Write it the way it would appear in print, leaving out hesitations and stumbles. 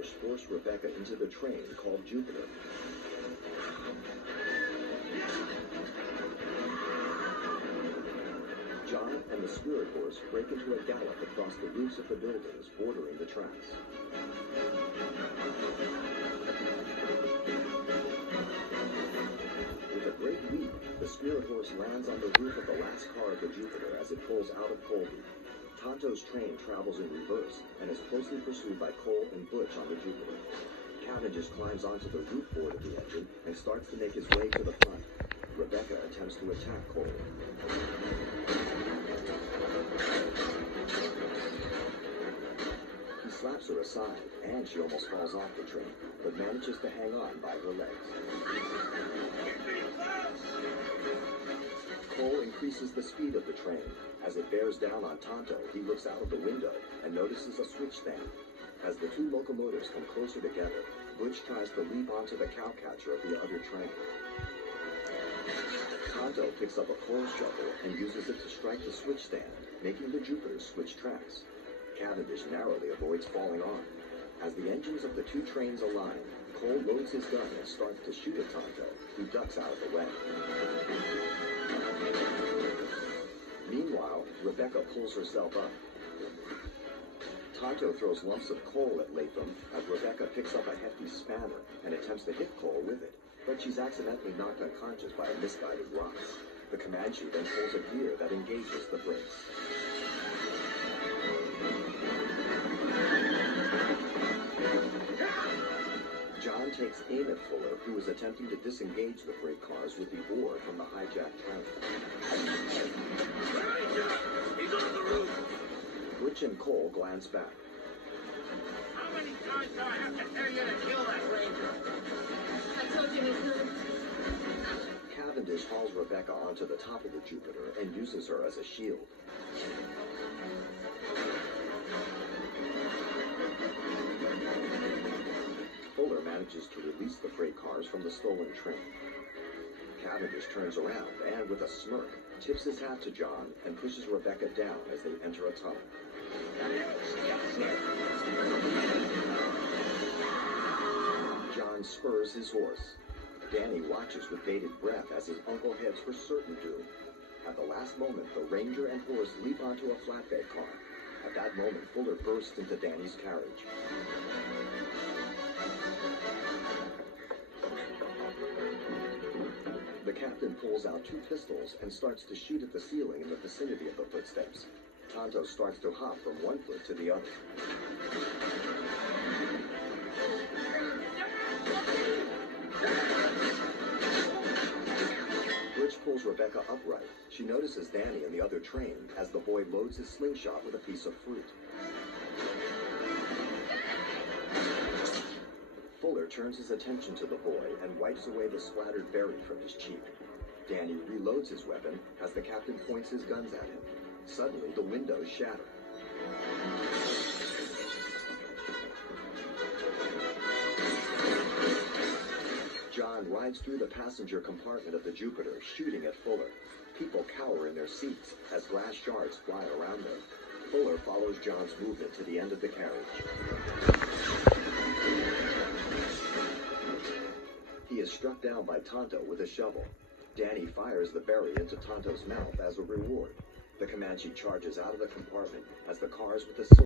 Cavendish force Rebecca into the train called Jupiter. John and the Spirit Horse break into a gallop across the roofs of the buildings bordering the tracks. With a great leap, the Spirit Horse lands on the roof of the last car of the Jupiter as it pulls out of Colby. Tonto's train travels in reverse and is closely pursued by Cole and Butch on the Jupiter. Cavendish climbs onto the roof board of the engine and starts to make his way to the front. Rebecca attempts to attack Cole. He slaps her aside, and she almost falls off the train, but manages to hang on by her legs. Cole increases the speed of the train. As it bears down on Tonto, he looks out of the window and notices a switch stand. As the two locomotives come closer together, Butch tries to leap onto the cowcatcher of the other train. Tonto picks up a coal shovel and uses it to strike the switch stand, making the Jupiter switch tracks. Cavendish narrowly avoids falling on. As the engines of the two trains align, Cole loads his gun and starts to shoot at Tonto, who ducks out of the way. Meanwhile, Rebecca pulls herself up. Tonto throws lumps of coal at Latham as Rebecca picks up a hefty spanner and attempts to hit Cole with it, but she's accidentally knocked unconscious by a misguided rock. The Comanche then pulls a gear that engages the brakes. John takes aim at Fuller, who is attempting to disengage the freight cars with the ore from the hijacked train. He's on the roof! Butch and Cole glance back. How many times do I have to tell you to kill that ranger? I told you he's not. Cavendish hauls Rebecca onto the top of the Jupiter and uses her as a shield. Fuller manages to release the freight cars from the stolen train. Cavendish turns around and, with a smirk, tips his hat to John and pushes Rebecca down as they enter a tunnel. John spurs his horse. Danny watches with bated breath as his uncle heads for certain doom. At the last moment, the ranger and horse leap onto a flatbed car. At that moment, Fuller bursts into Danny's carriage. The captain pulls out two pistols and starts to shoot at the ceiling in the vicinity of the footsteps. Tonto starts to hop from one foot to the other. Butch pulls Rebecca upright. She notices Danny in the other train as the boy loads his slingshot with a piece of fruit. Fuller turns his attention to the boy and wipes away the splattered berry from his cheek. Danny reloads his weapon as the captain points his guns at him. Suddenly, the windows shatter. John rides through the passenger compartment of the Jupiter, shooting at Fuller. People cower in their seats as glass shards fly around them. Fuller follows John's movement to the end of the carriage. He is struck down by Tonto with a shovel. Danny fires the berry into Tonto's mouth as a reward. The Comanche charges out of the compartment as the cars with the